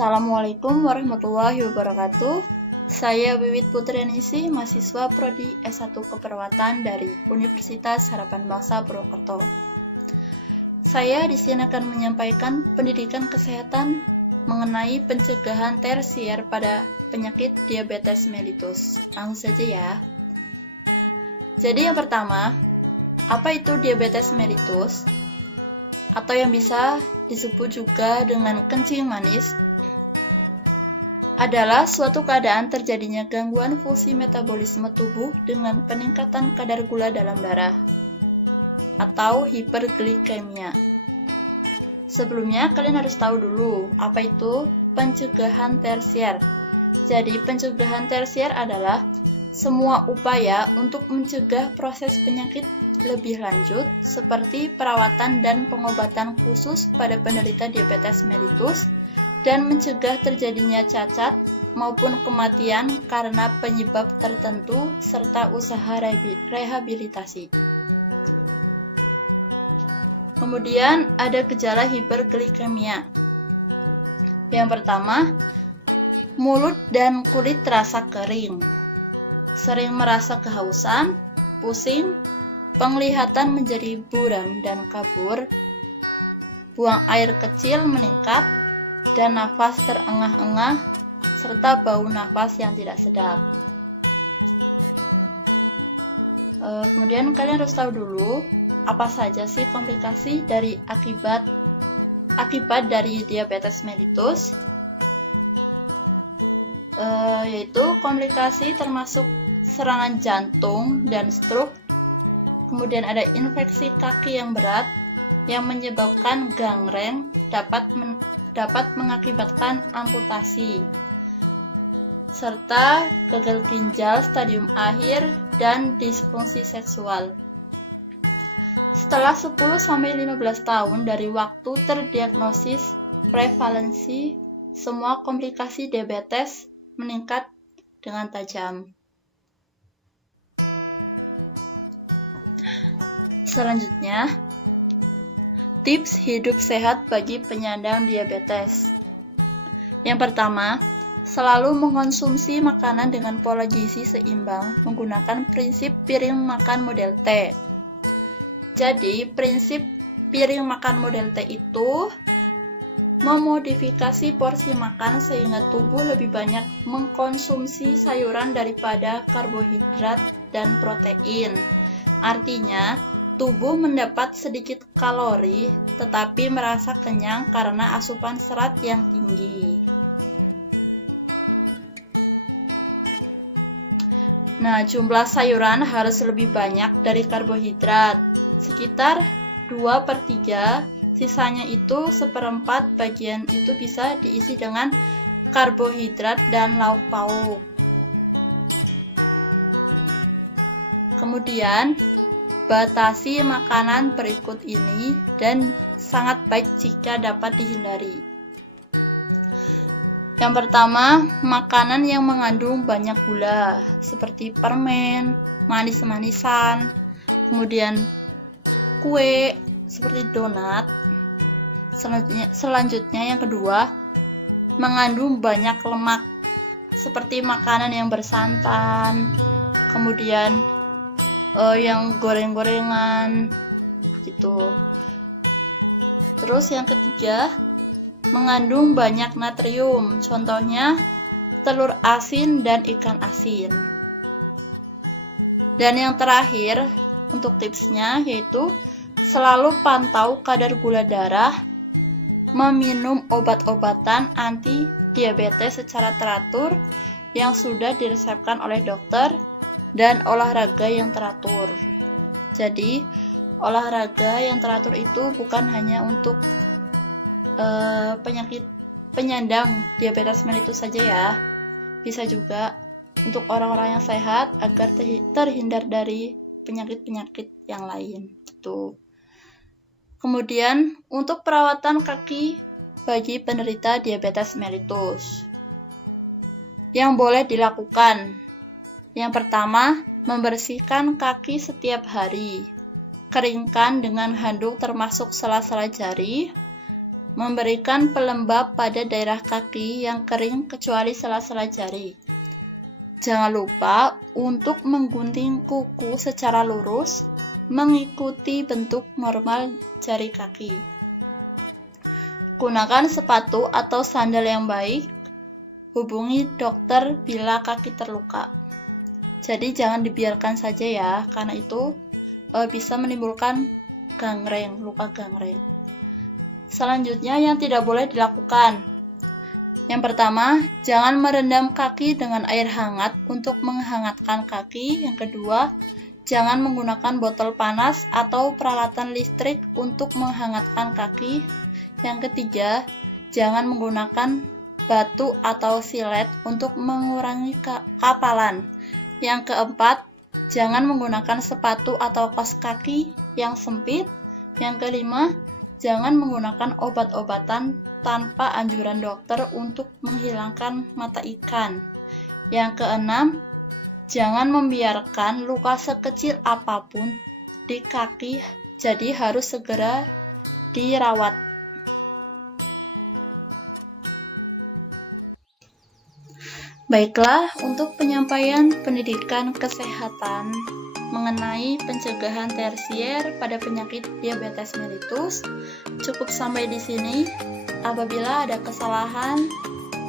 Assalamualaikum warahmatullahi wabarakatuh. Saya Wiwit Putrianingsih, mahasiswa Prodi S1 Keperawatan dari Universitas Harapan Bangsa Purwokerto. Saya di sini akan menyampaikan pendidikan kesehatan mengenai pencegahan tersier pada penyakit diabetes mellitus. Langsung saja ya. Jadi yang pertama, apa itu diabetes mellitus? Atau yang bisa disebut juga dengan kencing manis, adalah suatu keadaan terjadinya gangguan fungsi metabolisme tubuh dengan peningkatan kadar gula dalam darah atau hiperglikemia. Sebelumnya kalian harus tahu dulu apa itu pencegahan tersier. Jadi pencegahan tersier adalah semua upaya untuk mencegah proses penyakit lebih lanjut seperti perawatan dan pengobatan khusus pada penderita diabetes mellitus dan mencegah terjadinya cacat maupun kematian karena penyebab tertentu serta usaha rehabilitasi. Kemudian ada gejala hiperglikemia. Yang pertama, mulut dan kulit terasa kering, sering merasa kehausan, pusing, penglihatan menjadi buram dan kabur, buang air kecil meningkat, dan nafas terengah-engah, serta bau nafas yang tidak sedap. Kemudian kalian harus tahu dulu apa saja sih komplikasi dari akibat dari diabetes mellitus, yaitu komplikasi termasuk serangan jantung dan stroke. Kemudian ada infeksi kaki yang berat yang menyebabkan gangren, dapat mengakibatkan amputasi, serta gagal ginjal stadium akhir dan disfungsi seksual. Setelah 10-15 tahun dari waktu terdiagnosis, prevalensi semua komplikasi diabetes meningkat dengan tajam. Selanjutnya, tips hidup sehat bagi penyandang diabetes. Yang pertama, selalu mengonsumsi makanan dengan pola gizi seimbang menggunakan prinsip piring makan model T. Jadi, prinsip piring makan model T itu memodifikasi porsi makan sehingga tubuh lebih banyak mengkonsumsi sayuran daripada karbohidrat dan protein. Artinya, tubuh mendapat sedikit kalori tetapi merasa kenyang karena asupan serat yang tinggi. Nah, jumlah sayuran harus lebih banyak dari karbohidrat, sekitar 2/3, sisanya itu 1/4 bagian itu bisa diisi dengan karbohidrat dan lauk pauk. Kemudian, batasi makanan berikut ini dan sangat baik jika dapat dihindari. Yang pertama, makanan yang mengandung banyak gula seperti permen, manis-manisan, kemudian kue seperti donat. Selanjutnya yang kedua, mengandung banyak lemak seperti makanan yang bersantan, kemudian yang goreng-gorengan gitu. Terus yang ketiga, mengandung banyak natrium, contohnya telur asin dan ikan asin. Dan yang terakhir untuk tipsnya yaitu selalu pantau kadar gula darah, meminum obat-obatan anti diabetes secara teratur yang sudah diresepkan oleh dokter, dan olahraga yang teratur. Jadi, olahraga yang teratur itu bukan hanya untuk penyandang diabetes mellitus saja ya. Bisa juga untuk orang-orang yang sehat agar terhindar dari penyakit-penyakit yang lain. Gitu. Kemudian, untuk perawatan kaki bagi penderita diabetes mellitus yang boleh dilakukan. Yang pertama, membersihkan kaki setiap hari. Keringkan dengan handuk termasuk sela-sela jari. memberikan pelembab pada daerah kaki yang kering kecuali sela-sela jari. Jangan lupa untuk menggunting kuku secara lurus mengikuti bentuk normal jari kaki. Gunakan sepatu atau sandal yang baik. Hubungi dokter bila kaki terluka. Jadi jangan dibiarkan saja ya, karena itu bisa menimbulkan gangreng, luka gangreng. Selanjutnya yang tidak boleh dilakukan. Yang pertama, jangan merendam kaki dengan air hangat untuk menghangatkan kaki. Yang kedua, jangan menggunakan botol panas atau peralatan listrik untuk menghangatkan kaki. Yang ketiga, jangan menggunakan batu atau silet untuk mengurangi kapalan. Yang keempat, jangan menggunakan sepatu atau kaos kaki yang sempit. Yang kelima, jangan menggunakan obat-obatan tanpa anjuran dokter untuk menghilangkan mata ikan. Yang keenam, jangan membiarkan luka sekecil apapun di kaki, jadi harus segera dirawat. Baiklah, untuk penyampaian pendidikan kesehatan mengenai pencegahan tersier pada penyakit diabetes mellitus cukup sampai di sini. Apabila ada kesalahan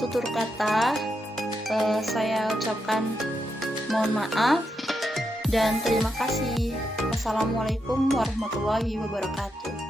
tutur kata, saya ucapkan mohon maaf dan terima kasih. Wassalamualaikum warahmatullahi wabarakatuh.